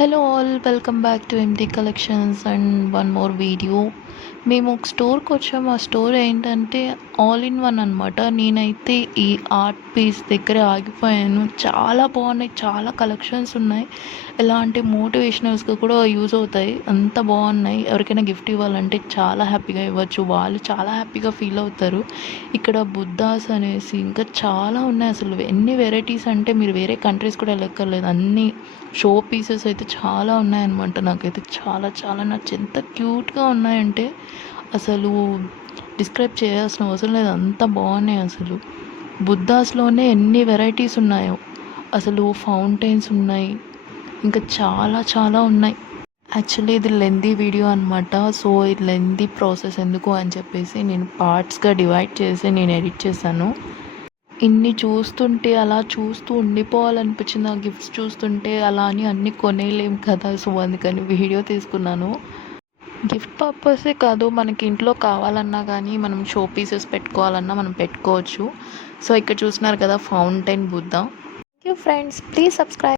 Hello all, welcome back to empty collections and one more video. మేము ఒక స్టోర్కి వచ్చాము. ఆ స్టోర్ ఏంటంటే ఆల్ ఇన్ వన్ అనమాట. నేనైతే ఈ ఆర్ట్ పీస్ దగ్గరే ఆగిపోయాను. చాలా బాగున్నాయి, చాలా కలెక్షన్స్ ఉన్నాయి. ఎలా అంటే మోటివేషనల్స్గా కూడా యూజ్ అవుతాయి, అంత బాగున్నాయి. ఎవరికైనా గిఫ్ట్ ఇవ్వాలంటే చాలా హ్యాపీగా ఇవ్వచ్చు, వాళ్ళు చాలా హ్యాపీగా ఫీల్ అవుతారు. ఇక్కడ బుద్ధాస్ అనేసి ఇంకా చాలా ఉన్నాయి. అసలు ఎన్ని వెరైటీస్ అంటే మీరు వేరే కంట్రీస్ కూడా వెళ్ళక్కర్లేదు. అన్ని షో పీసెస్ అయితే చాలా ఉన్నాయన్నమాట. నాకైతే చాలా చాలా నచ్చి ఎంత క్యూట్గా ఉన్నాయంటే అసలు డిస్క్రైబ్ చేయాల్సిన అవసరం లేదు, అంత బాగున్నాయి. అసలు బుద్ధాస్లోనే ఎన్ని వెరైటీస్ ఉన్నాయో, అసలు ఫౌంటైన్స్ ఉన్నాయి, ఇంకా చాలా చాలా ఉన్నాయి. యాక్చువల్లీ ఇది లెందీ వీడియో అనమాట. సో ఇది లెందీ ప్రాసెస్ ఎందుకు అని చెప్పేసి నేను పార్ట్స్గా డివైడ్ చేసి నేను ఎడిట్ చేశాను. ఇన్ని చూస్తుంటే అలా చూస్తూ ఉండిపోవాలనిపించింది. ఆ గిఫ్ట్స్ చూస్తుంటే అలా అని అన్నీ కొనేయలేం కదా. సో అందుకని వీడియో తీసుకున్నాను. గిఫ్ట్ పర్పసే కాదు, మనకి ఇంట్లో కావాలన్నా కానీ మనం షో పీసెస్ పెట్టుకోవాలన్నా మనం పెట్టుకోవచ్చు. సో ఇక్కడ చూస్తున్నారు కదా, fountain Buddha. Thank you friends, please subscribe.